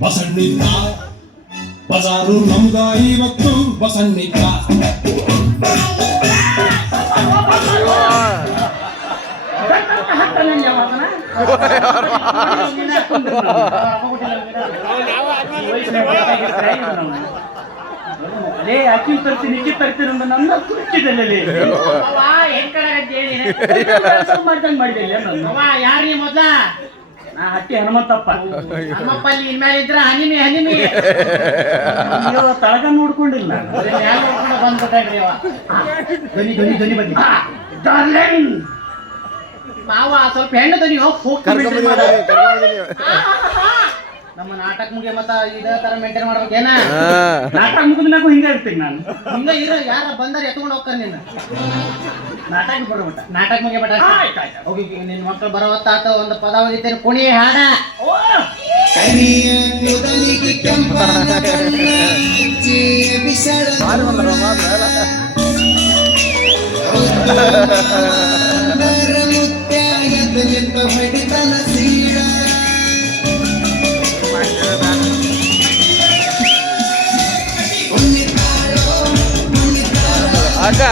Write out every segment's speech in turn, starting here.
ಬಸಣ್ಣಿದ್ದ ಬಜಾರು ನಮ್ದ ಇವತ್ತು ಬಸಣ್ಣಿದ್ದ ಅದೇ ಅಕ್ಕಿ ತರಿಸಿ ನಿಕ್ಕಿ ತರ್ತೀನಿ ಅಂತ ನನ್ನ ಕುಚ್ಚಿದಲ್ಲಿ ಮಾಡ್ದಂಗ್ ಮಾಡಿದೆ ಯಾರೀ ಮೊದ್ಲ ನಾ ಹಟ್ಟಿ ಹನುಮಂತಪ್ಪ. ನಮ್ಮಪ್ಪ ಅಲ್ಲಿ ಇನ್ಮೇಲೆ ಇದ್ರ ಹನಿಮೆ ಹನಿಮೆ ತಳಗ ನೋಡ್ಕೊಂಡಿಲ್ಲ ಬಂದ್ಬಿಟ್ಟಾಗ್ರಿ ಧ್ವನಿ ಧ್ವನಿ ಧ್ವನಿ ಬನ್ನಿ ಮಾವ ಸ್ವಲ್ಪ ಹೆಣ್ಣು ಧ್ವನಿ ನಮ್ಮ ನಾಟಕ ಮುಗಿಯ ಮತ್ತ ಇದೇ ತರ ಮೇಂಟೈನ್ ಮಾಡ್ಬೇಕೇನ ನಾಟಕ ಮುಗಿದ್ನಾಗೂ ಹಿಂಗ ಇರ್ತೀನಿ ನಾನು ಹಿಂಗ ಇರೋ ಯಾರ ಬಂದಾರ ಎತ್ಕೊಂಡು ಹೋಗ್ತಾರ ನೀನು ನಾಟಕ ಬರ್ಬಿಟ್ಟ ನಾಟಕ ಮುಗಿಯ ಮಟ ಹೋಗಿ ನಿನ್ ಮಕ್ಕಳು ಬರೋವತ್ತಾತ ಒಂದು ಪದ ಓದಿತೇನೆ ಕುಣಿ ಹಾಡ ಅಕ್ಕ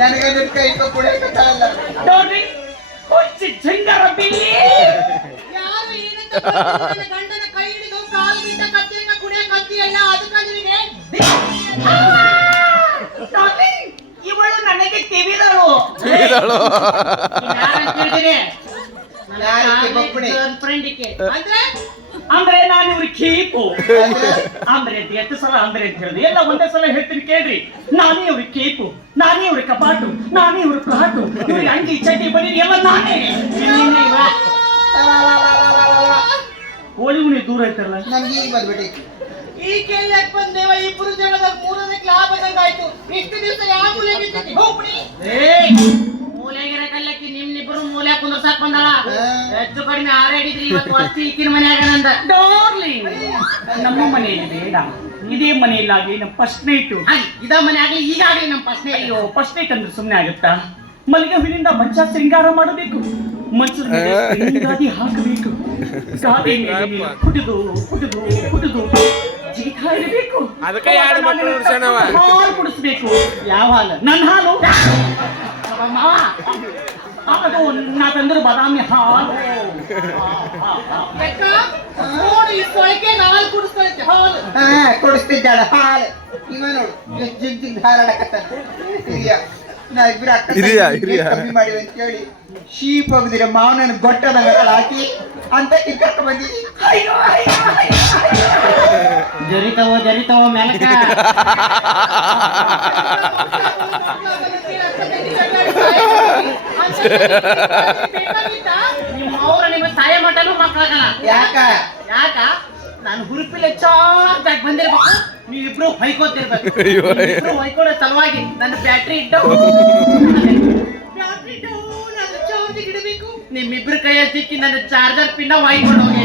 ನನಗೆ ಕೈ ಕುಡಿಯಲ್ಲ ಗಂಡನ ಕೈ ಹಿಡಿದು ಕಾಲು ಬಿಟ್ಟ ಕತ್ತಿನ ಕುಡಿಯ ಕತ್ತಿ ಎಲ್ಲ ಅದಕ್ಕೆ ಇವಳು ನನಗೆ ಕಿವಿದಳು ಅಂದ್ರೆ ನಾನು ಇವ್ರಿಗೆ ಕೀಪು ಅಂದ್ರೆ ಎಷ್ಟು ಸಲ ಅಂದ್ರೆ ಅಂತ ಹೇಳಿದೆ ಎಲ್ಲ ಒಂದೇ ಸಲ ಹೇಳ್ತೀನಿ ಕೇಳ್ರಿ. ನಾನೇ ಇವ್ರಿಗೆ ಕೀಪು, ನಾನೇ ಇವ್ರಿಗೆ ಕಪಾಟು, ನಾನೇ ಇವ್ರ ಪ್ಲಾಟು, ಇವ್ರಿಗೆ ಅಂಗಿ ಚಡ್ಡಿ ಬರೀ ಎಲ್ಲ ನಾನೇ. ಹೋಳಿಗುಣಿ ದೂರ ಐತಲ್ಲ ನಮ್ಗೆ ಈಗ ಬಂದ್ಬಿಟ್ಟಿ ಈ ಕೇಳಕ್ ಬಂದೇವ ಇಬ್ರು ಜನದಾಗ ಮೂರನೇ ಕ್ಲಾಬ್ ಆಯ್ತು. ಇಷ್ಟು ದಿವಸ ಯಾವ ಮೂಲೆ ಬಿದ್ದಿದ್ದಿ ಮೂಲೆಗಿರ ಕಲ್ಲಕ್ಕಿ ನಿಮ್ನಿಬ್ರು ಮೂಲೆ ಕುಂದ್ರಸಾಕ್ ಬಂದಾಳ. ಹೆಚ್ಚು ಕಡಿಮೆ ಆರೇಡಿದ್ರಿ ಇವತ್ತು ಅಸ್ತಿ ಈಕಿನ ಮನ್ಯಾಗ ನಂದ ಡಾರ್ಲಿಂಗ್. ನಮ್ಮ ಮನೆಯಲ್ಲಿ ಬೇಡ, ಇದೇ ಮನೆಯಲ್ಲಾಗಿ ನಮ್ಮ ಫಸ್ಟ್ ನೈಟು ಇದ ಮನೆ ಆಗ್ಲಿ ಈಗಾಗ್ಲಿ ನಮ್ಮ ಫಸ್ಟ್ ನೈಟ್. ಅಯ್ಯೋ ಫಸ್ಟ್ ನೈಟ್ ಅಂದ್ರೆ ಸುಮ್ಮನೆ ಆಗುತ್ತಾ? ಮಲ್ಲಿಗೆ ಹೂವಿನಿಂದ ಮಂಚ ಶೃಂಗಾರ ಮಾಡಬೇಕು, ಮಂಚದ ಮೇಲೆ ಗಾದಿ ಹಾಕಬೇಕು, ಗಾದಿ ಮೇಲೆ ಪುಟಿದು ಪುಟಿದು ಪುಟಿದು ಜಿಗಿತಾ ಇರಬೇಕು. ಅದಕ್ಕೆ ಹಾಲು ಕುಡಿಸ್ಬೇಕು. ಯಾವ ಹಾಲು? ನನ್ನ ಹಾಲು. ಅದು ನಾ ತಂದ್ರೆ ಬಾದಾಮಿ ಹಾಲು. ನೋಡಿ ಈ ಸೊಳಕೆ ಹಾಲು ಕುಡಿಸ್ತೈತೆ. ಹಾಲು ಕುಡಿಸ್ತಿದ್ದಾಳ ಹಾಲು. ಇವ ನೋಡು ಎಷ್ಟು ಜಿಗ್ ಜಿಗ್ ಹಾರಾಡಕತ್ತ. ನಾ ಇಬ್ಬರು ಅಕ್ಕ ಕಮ್ಮಿ ಮಾಡಿವಿ ಅಂತ ಹೇಳಿ ಶೀಪ್ ಹೋಗಿದ್ರೆ ಮಾವನ ಗೊಟ್ಟದಾಗ ಹಾಕಿ ಅಂತ ಕರ್ಕ ಬಂದಿನಿ. ಜರಿತವೋ ಜರಿತವೋ ಮೆಲಕ ನಿಮ್ಮವ್ರ ನಿಮ್ಮ ಸಾಯ ಮಟನು ಮಕ್ಕಳಾಗಲ್ಲ. ಯಾಕ ಯಾಕ ನಾನು ಹುರುಪಿಲೆ ಚಾರ್ಜ್ ಬಂದಿರ್ಬೇಕು, ನೀವಿಬ್ರು ಹೊಯ್ಕೋತಿರ್ಬೇಕು. ಹೊಯ್ಕೊಳ್ಳೋ ಸಲುವಾಗಿ ನನ್ನ ಬ್ಯಾಟ್ರಿ ಬ್ಯಾಟ್ರಿ ಡೌನ್ ಅದು ಚಾರ್ಜ್ ಇಡಬೇಕು. ನಿಮ್ಮಿಬ್ರು ಕೈಯ ಸಿಕ್ಕಿ ನನ್ನ ಚಾರ್ಜರ್ ಪಿನ್ನ ಹೊಯ್ಕೊಂಡು ಹೋಗಿ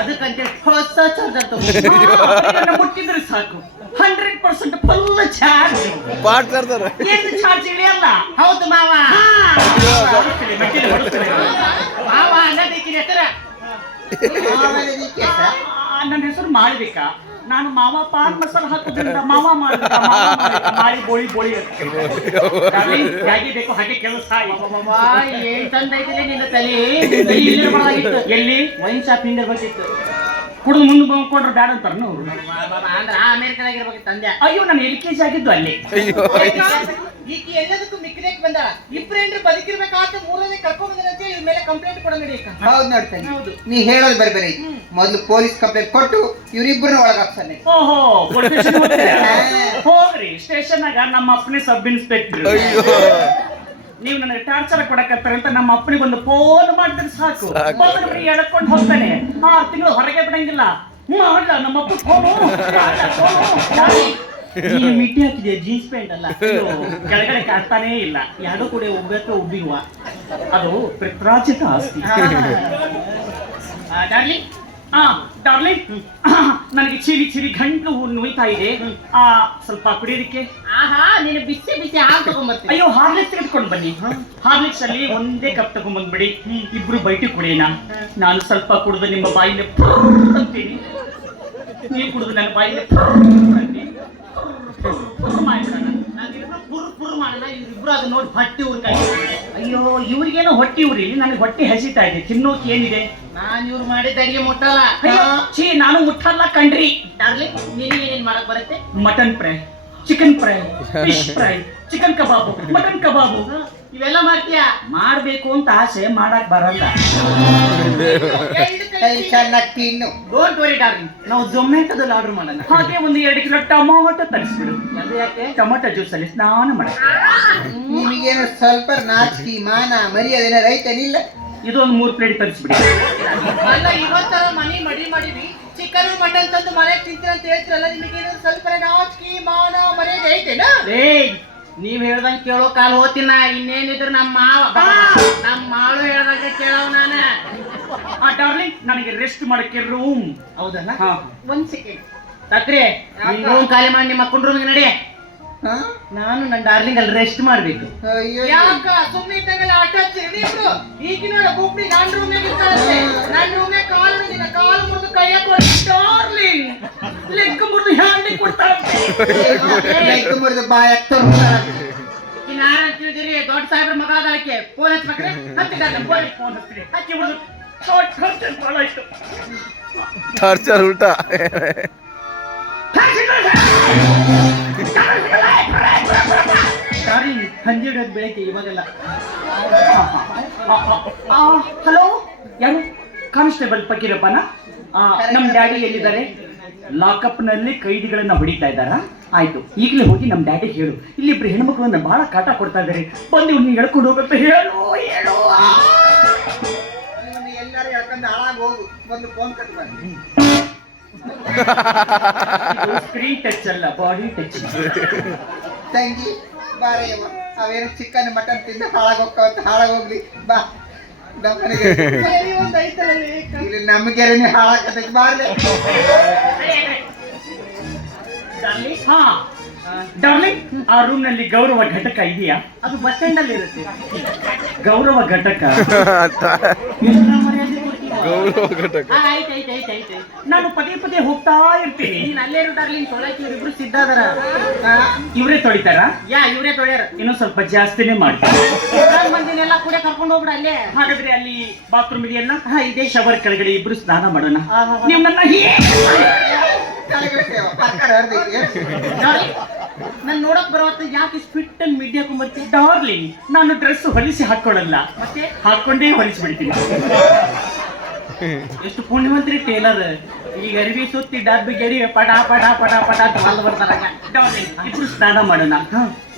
ಅದಕ್ಕಂತೆ ಹೊಸ ಚಾರ್ಜರ್ ತಗೊಂಡು ಮುಟ್ಟಿದ್ರೆ ಸಾಕು 100% ಫುಲ್ ಚಾರ್ಜ್. ಏನು ಚಾರ್ಜ್ ಇಳಿಯಲ್ಲ. ಹೌದು ಮಾವ. ಮಾವ ಅನ್ನೋದಕ್ಕಿನ ಹೆಸರ ನನ್ನ ಹೆಸರು ಮಾಡ್ಬೇಕಾ? ನಾನು ಮಾವ ಪಾನ್ ಮಸಾಲ ಹಾಕೋದ್ರಿಂದ ಮಾವ ಮಾಡಿ ಬೋಳಿ ಬೋಳಿ ಹೇಗೆ ಬೇಕು ಹಾಗೆ ಕೆಲಸ. ಏನ್ ಚಂದ ಐತಿಲ್ಲ ನಿನ್ನ ತಲೆ. ಎಲ್ಲಿ ವೈನ್ ಶಾಪ್ ಹಿಂದೆ ಬರ್ತಿತ್ತು. ಕುಡಿದು ಮುಂದೆ ಬಂದ್ಕೊಂಡ್ರೆ ಬ್ಯಾಡ ಅಂತಾರ ಅವ್ರು. ಅಂದ್ರ ಅಮೆರಿಕದಾಗ ಇರ್ಬೇಕು ತಂದೆ. ಅಯ್ಯೋ ನಾನು LKG ಆಗಿದ್ದು ಅಲ್ಲಿ. ಈಗ ಎಲ್ಲದಕ್ಕೂ ಮಿಕ್ಕಿದಕ್ಕೆ ಬಂದ ಇಬ್ರೇನ್ರಿ ಬದುಕಿರ್ಬೇಕಾತ ಮೂರನೇ ಕರ್ಕೊಂಡ್ ಬಂದ್ರೆ ಅಂತ ಇವ್ರ ಮೇಲೆ ಕಂಪ್ಲೇಂಟ್ ಕೊಡ ನಡಿ. ಹೌದು ನೋಡ್ತೇನೆ. ನೀ ಹೇಳೋದು ಬರ್ಬೇರಿ. ಮೊದ್ಲು ಪೊಲೀಸ್ ಕಂಪ್ಲೇಂಟ್ ಕೊಟ್ಟು ಇವ್ರಿಬ್ರನ್ನ ಒಳಗಾಕ್ತಾನೆ. ಓಹೋ ಹೋಗ್ರಿ ಸ್ಟೇಷನ್ನಾಗ ನಮ್ಮ ಅಪ್ಪನೇ ಸಬ್ ಇನ್ಸ್ಪೆಕ್ಟರ್. ನೀವು ನನಗೆ ಟಾರ್ಚರ್ ಕೊಡಕತ್ತಾರೆ ಅಂತ ನಮ್ಮ ಅಪ್ಪನಿಗೆ ಒಂದು ಫೋನ್ ಮಾಡಿದ್ರೆ ಸಾಕು, ಬಂದ್ರಿ ಎಳ್ಕೊಂಡು ಹೋಗ್ತಾನೆ. 6 ತಿಂಗಳು ಹೊರಗೆ ಬಿಡಂಗಿಲ್ಲ. ಮಾಡ್ಲ ನಮ್ಮ ಅಪ್ಪ ಫೋನು ಮಿಟ್ಟಿ ಹಾಕಿದೆ, ಜೀನ್ಸ್ ಪ್ಯಾಂಟ್ ಅಲ್ಲ, ಕೆಳಗಡೆ ಕಾಡ್ತಾನೇ ಇಲ್ಲ. ಎರಡು ಕೂಡ ಒಬ್ಬಕ್ಕೆ ಒಬ್ಬಿರುವ ಅದು ಪಿತ್ರಾರ್ಜಿತ ಆಸ್ತಿ. ಡಾರ್ಲಿಂಗ್, ಡಾರ್ಲಿಂಗ್, ನನಗೆ ಚಿರಿ ಚಿರಿ ಗಂಟು ನೋಯ್ತಾ ಇದೆ. ಸ್ವಲ್ಪ ಕುಡಿಯೋದಕ್ಕೆ ನೀನು ಬಿಸಿ ಬಿಸಿ ಹಾಲು ತಗೊಂಡ್ಬರ್ತೀನಿ. ಅಯ್ಯೋ ಹಾರ್ಲಿಕ್ಸ್ ತೆಗೆದುಕೊಂಡು ಬನ್ನಿ. ಹಾರ್ಲಿಕ್ಸ್ ಅಲ್ಲಿ ಒಂದೇ ಕಪ್ ತಗೊಂಡ್ಬಂದ್ಬಿಡಿ. ಇಬ್ರು ಬೈಟಿ ಕುಡಿಯೋಣ. ನಾನು ಸ್ವಲ್ಪ ಕುಡಿದು ನಿಮ್ಮ ಬಾಯಿಲೆ ಅಂತೀನಿ, ನೀವು ಕುಡಿದು ನನ್ನ ಬಾಯಿಲೆ ಅಂತೀನಿ. ಇವ್ರಿಬ್ರು ಅದು ನೋಡಿ ಹೊಟ್ಟಿ ಊರ್ಕಾಯಿ. ಅಯ್ಯೋ ಇವ್ರಿಗೇನೋ ಹೊಟ್ಟಿ ಉರಿ, ನನಗೆ ಹೊಟ್ಟೆ ಹಸಿತಾ ಇದೆ. ತಿನ್ನೋಕೆ ಏನಿದೆ? ನಾನ್ ಇವ್ರು ಮಾಡಿದ ಅಡಿಗೆ ಮುಟ್ಟಲ್ಲ. ಛೀ, ನಾನು ಮುಟ್ಟಲ್ಲ ಕಣ್ರಿ. ಡಾರ್ಲಿಂಗ್, ನಿನಗೆ ಏನೇನ್ ಮಾಡಕ್ ಬರುತ್ತೆ? Mutton fry, chicken fry, fish fry, chicken kebab, mutton kebab ಇವೆಲ್ಲ ಮಾಡ್ತೀಯಾ? ಮಾಡ್ಬೇಕು ಅಂತ ಆಸೆ, ಮಾಡಕ್ ಬರಲ್ಲ. ತಿನ್ನು. ಡೋಂಟ್ ವರಿ ಡಾರ್ಲಿಂಗ್, ನಾವು ಝೊಮ್ಯಾಟೋದಲ್ಲಿ ಆರ್ಡರ್ ಮಾಡೋಣ. ಹಾಗೆ ಒಂದು 2 ಕಿಲೋ ಟೊಮಾಟೊ ತರಿಸ್ಬಿಡು. ಅದು ಯಾಕೆ? ಟೊಮಾಟೊ ಜ್ಯೂಸ್ ಅಲ್ಲಿ ಸ್ನಾನ ಮಾಡ. ನಿಮಗೇನು ಸ್ವಲ್ಪ ನಾಚಿಕೆ ಮಾನ ಮರ್ಯಾದೆನ ರೈತನಿಲ್ಲ? ಇದು ಒಂದು 3 ಪ್ಲೇಟ್ ತರಿಸ್ಬಿಡಿ. ಅಲ್ಲ, ಇವತ್ತರ ಮನೆ ಮಡಿ ಮಾಡಿವಿ, ಚಿಕನ್ ಮಟನ್ ತಂದು ಮನೆಗೆ ತಿಂತೀರ ಅಂತ ಹೇಳ್ತಿರಲ್ಲ, ನಿಮಗೇನು ಸ್ವಲ್ಪ ನಾಚಿಕೆ ಮಾನ ಮರ್ಯಾದೆ ಐತೆನಾ? ನೀವ್ ಹೇಳ್ದಂಗ ಕೇಳೋ ಕಾಲ್ ಹೋತಿನ. ಇನ್ನೇನಿದ್ರು ನಮ್ಮ ಮಾಳು ಹೇಳ್ದಂಗ ಕೇಳವ್ ನಾನ. ಡಾರ್ಲಿಂಗ್, ನನಗೆ ರೆಸ್ಟ್ ಮಾಡಕ್ಕೆ ರೂಮ್. ಹೌದಲ್ಲ? ಹಾ, 1 ಸೆಕೆಂಡ್. ಸಕ್ರೆ ರೂಮ್ ಖಾಲಿ ಮಾಡಿ ನಿಮ್ಮ ಮಕ್ಕಳ ರೂಮ್ಗೆ ನಡಿ. ನಾನು ನನ್ನ ಡಾರ್ಲಿಂಗ್ ಅಲ್ಲಿ ರೆಸ್ಟ್ ಮಾಡ್ಬೇಕು. ಯಾಕ ಸುಮ್ಮನೆ ಇದ್ದಂಗೆಲ್ಲ ಆಟ ಹಚ್ಚಿರಿ ಇಬ್ರು? ಈಗಿನ ಗುಪ್ಪಿ ನನ್ನ ರೂಮ್ನಾಗ ಇರ್ತಾರಂತೆ. ನನ್ನ ರೂಮ್ನಾಗ ಕಾಲು ಮುರಿದು ಕೈಯ ಡಾರ್ಲಿಂಗ್ ಲೆಗ್ ಮುರಿದು ಹ್ಯಾಂಡಿ ಕೊಡ್ತಾರಂತೆ. ಲೆಗ್ ಮುರಿದು ಬಾಯಕ್ ತಿಳಿದಿರಿ, ದೊಡ್ಡ ಸಾಹೇಬ್ರ ಮಗ ಅದಕ್ಕೆ ಫೋನ್ ಹಚ್ಬೇಕ್ರೆ ಫೋನ್ ಹಚ್ತೀರಿ. ಹಚ್ಚಿ ಬಿಡುದು ಆಯ್ತು. ಟಾರ್ಚರ್ ಉಲ್ಟಾ. ಡಾರ್ಲಿಂಗ್, ಹಂದಿ ಹಿಡಿಯೋದು ಬೆಳಗ್ಗೆ ಇವಾಗೆಲ್ಲ. ಹಲೋ, ಯಾರು? ಕಾನ್ಸ್ಟೇಬಲ್ ಫಕೀರಪ್ಪನ? ನಮ್ ಡ್ಯಾಡಿ ಎಲ್ಲಿದ್ದಾರೆ? ಲಾಕಪ್ ನಲ್ಲಿ ಕೈದಿಗಳನ್ನ ಹೊಡಿತಾ ಇದ್ದಾರಾ? ಆಯ್ತು, ಈಗಲೇ ಹೋಗಿ ನಮ್ ಡ್ಯಾಡಿ ಹೇಳು, ಇಲ್ಲಿಬ್ರು ಹೆಣ್ಮಕ್ಳನ್ನ ಬಹಳ ಕಾಟ ಕೊಡ್ತಾ ಇದ್ದಾರೆ, ಬಂದು ಇವ್ನ ಹೇಳ್ಕೊಂಡು ಹೋಗಂತ ಹೇಳು. ಎಲ್ಲರೂ ಹೇಳ್ಕೊಂಡು ಹಾಳಾಗಿ ಹೋಗು, ಒಂದು ಫೋನ್ ಕಟ್ ಬನ್ನಿ. ಸ್ಕ್ರೀನ್ ಟಚ್ ಅಲ್ಲ, ಬಾಡಿ ಟಚ್. ತಂಗಿ ಬಾರಯ್ಯಮ್ಮ, ಅವೇನು ಚಿಕನ್ ಮಟನ್ ತಿಂದು ಹಾಳಾಗೋಗ್ಲಿ ಬಾ. ನಮ್ಗೆ ಹಾಳಾಕತೈತಿ ಬಾರ್ಲೆ. ಹಾ ಡಾರ್ಲಿಂಗ್, ಆ ರೂಮ್ ನಲ್ಲಿ ಗೌರವ ಘಟಕ ಇದೆಯಾ? ಅದು ಬಸ್ ಸ್ಟ್ಯಾಂಡ್ ಅಲ್ಲಿ ಇರುತ್ತೆ. ಗೌರವ ಘಟಕ. ಗೌರವ ಘಟಕ. ನಾನು ಪದೇ ಪದೇ ಹೋಗ್ತಾ ಇರ್ತೀನಿ. ಅಲ್ಲೇ ಡಾರ್ಲಿಂಗ್, ತೊಳಕ್ಕೆ ಇವ್ರಿಬ್ರು ಸಿದ್ಧಾದರ. ಇವ್ರೇ ತೊಳಿತಾರ? ಇವ್ರೇ ತೊಳ್ಯಾರ. ಇನ್ನೂ ಸ್ವಲ್ಪ ಜಾಸ್ತಿನೇ ಮಾಡ್ತಾರೆ. ಮಂದಿನೆಲ್ಲ ಕೂಡ ಕರ್ಕೊಂಡು ಹೋಗ್ಬಿಡ ಅಲ್ಲೇ. ಹಾಗಾದ್ರೆ ಅಲ್ಲಿ ಬಾತ್ರೂಮ್ ಇದೆಯಲ್ಲ, ಇದೇ ಶವರ್ ಕೆಳಗಡೆ ಇಬ್ರು ಸ್ನಾನ ಮಾಡೋಣ. ನೀವು ನನ್ನ ನನ್ ನೋಡಕ್ ಬರೋತ್ತ ಯಾಕೆ ಫಿಟ್ ಅಂಡ್ ಮೀಡಿಯಾ ಹಾಕೊಂಡ್ಬರ್ತೀನಿ? ಡಾರ್ಲಿಂಗ್, ನಾನು ಡ್ರೆಸ್ ಹೊಲಿಸಿ ಹಾಕೊಳ್ಳಲ್ಲ, ಮತ್ತೆ ಹಾಕೊಂಡೇ ಹೊಲಿಸ್ಬಿಡ್ತೀನಿ. ಎಷ್ಟು ಪುಣ್ಯವಂತ್ರಿ ಟೇಲರ್. ಈಗ ಅರಿವಿ ಸುತ್ತಿ ಡಬ್ಬಿ ಗೆಡಿ ಪಟ ಪಟ ಪಟ ಪಟ ಅಂತ ಬಂದು ಬರ್ತಾರ. ಡಾರ್ಲಿಂಗ್, ಇಬ್ರು ಸ್ನಾನ ಮಾಡೋಣ.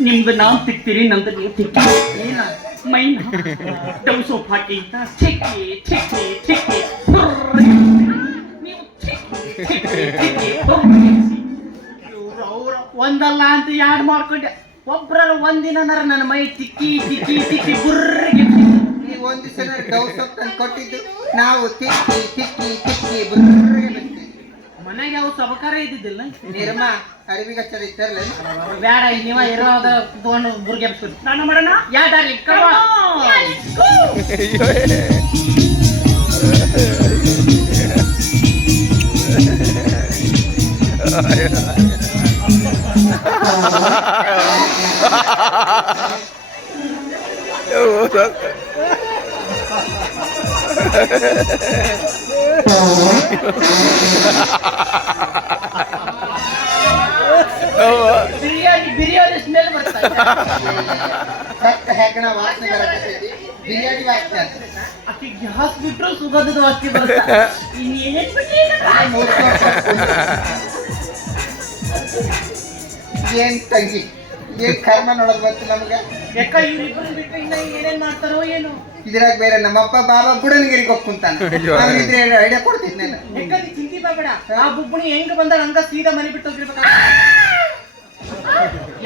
ನಿಮ್ದು ನಾವ್ ತಿಕ್ತೀರಿ, ನಮ್ದು ನೀವು ತಿಕ್ಕಿ. ಮೈನ್ ಡವ್ ಸೋಪ್ ಹಾಕಿ ತಿಕ್ಕಿ ತಿಕ್ಕಿ ತಿಕ್ಕಿ ಒಂದಲ್ಲ ಅಂತ ಯಾರು ಮಾಡ್ಕೊಂಡೆ. ಒಬ್ರ ಒಂದಿನ ನನ್ನ ಮೈ ತಿಕ್ಕಿ ತಿಕ್ಕಿ ತಿಕ್ಕಿ ಬುರ್ರಿಗೆ. ನೀವು ಒಂದ್ ದಿವಸ ಡವ್ ಸೋಪ್ ತಂದು ಕೊಟ್ಟಿದ್ದು, ನಾವು ತಿಕ್ಕಿ ತಿಕ್ಕಿ ತಿಕ್ಕಿ ಬುರ್ರಿಗೆ. ಮನೆಗೆ ಯಾವ ಸಬಕಾರ ಇದ್ದಿದ್ದಿಲ್ಲ. ನಿರ್ಮಾ ಅರಿವಿಗೆ ಹಚ್ಚದ ಇತ್ತರ್ಲ ಬೇಡ, ನೀವ ಇರೋದ ತಗೊಂಡು ಬುರ್ಗೆ ಎಬ್ಸ್ಕೊಡಿ. ಸ್ನಾನ ಮಾಡೋಣ. Yeah darling, come Oh, biryani biryani smell ಬರ್ತಾ ಇದೆ. ಸತ್ತ ಹೆಗ್ಗಣ ವಾಸನೆ ಬರಕತ್ತೈತಿ ಬಿರಿಯಾನಿ ವಾಸನೆ ಅಂತ. ಆಕಿ ಗ್ಯಾಸ್ ಬಿಟ್ರು ಸುಗಂಧದ ವಾಸನೆ ಬರುತ್ತೆ. ಇನ್ನೇನೇನ್ ಬಿಟ್ಟಿ ಏನ್ ತಂಗಿ ಏನ್ ಕರ್ಮ ನೋಡೋದ್ ಬಂತು ನಮ್ಗ. ಯಾಕ ಇವ್ರಿಬ್ಬರು ಬಿಟ್ಟು ಇನ್ನ ಏನೇನ್ ಮಾಡ್ತಾರೋ ಏನು. ಇದ್ರಾಗ ಬೇರೆ ನಮ್ಮಪ್ಪ ಬಾಬಾ ಬುಡನ್ಗಿರಿಗೆ ಹೋಗ್ಕುಂತಾನ. ನಾನಿದ್ರೆ ಐಡಿಯಾ ಕೊಡ್ತೀನಿ ನಾನು. ಯಾಕ ನೀ ಚಿಂತೆ ಮಾಡಬೇಡ. ಆ ಬುಬ್ಬಣಿ ಹೆಂಗ್ ಬಂದ ಹಂಗ ಸೀದಾ ಮನೆ ಬಿಟ್ಟು ಹೋಗಿರ್ಬೇಕ.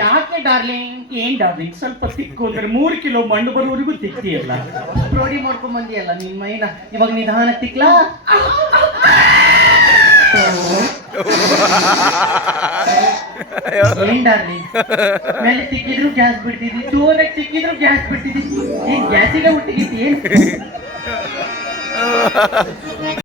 ಯಾಕೆ ಡಾರ್ಲಿಂಗ್? ಏನ್ ಡಾರ್ಲಿಂಗ್ ಸ್ವಲ್ಪ ತಿಕ್ಕು ಅಂದ್ರೆ 3 ಕಿಲೋ ಮಣ್ಣು ಬರುವವರೆಗೂ ತಿಕ್ತಿಯಲ್ಲ. ರೋಡಿ ಮಾಡ್ಕೊಂಡ್ ಬಂದಿಯಲ್ಲ ನಿನ್ ಮೈನ. ಇವಾಗ ನಿಧಾನ ತಿಕ್ಲಾ? ಏನ್ ಡಾರ್ಲಿಂಗ್? ಮೇಲೆ ತಿಕ್ಕಿದ್ರು ಗ್ಯಾಸ್ ಬಿಡ್ತಿದ್ದಿ, ಜೋರಾಗಿ ತಿಕ್ಕಿದ್ರು ಗ್ಯಾಸ್ ಬಿಡ್ತಿದ್ದಿ. ಏನ್ ಗ್ಯಾಸಿಗೆ ಹುಟ್ಟಿಗಿದ್ದಿ ಏನ್?